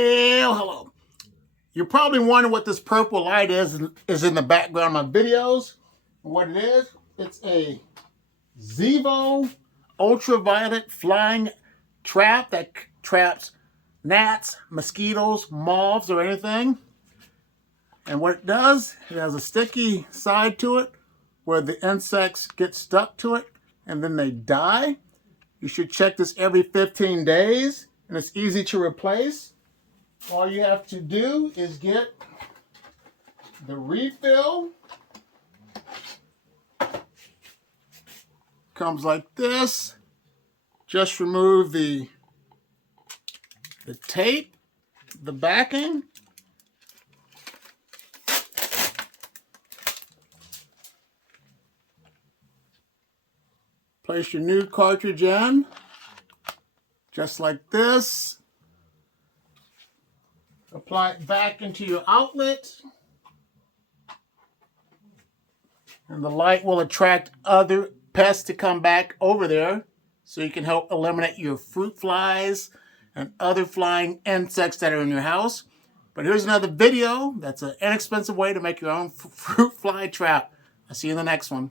Well, hello. You're probably wondering what this purple light is in the background of my videos. What it is, it's a Zevo ultraviolet flying trap that traps gnats, mosquitoes, moths, or anything. And what it does, it has a sticky side to it where the insects get stuck to it and then they die. You should check this every 15 days and it's easy to replace. All you have to do is get the refill. Comes like this. Just remove the tape, the backing. Place your new cartridge in, just like this. Apply it back into your outlet. And the light will attract other pests to come back over there so you can help eliminate your fruit flies and other flying insects that are in your house. But here's another video that's an inexpensive way to make your own fruit fly trap. I'll see you in the next one.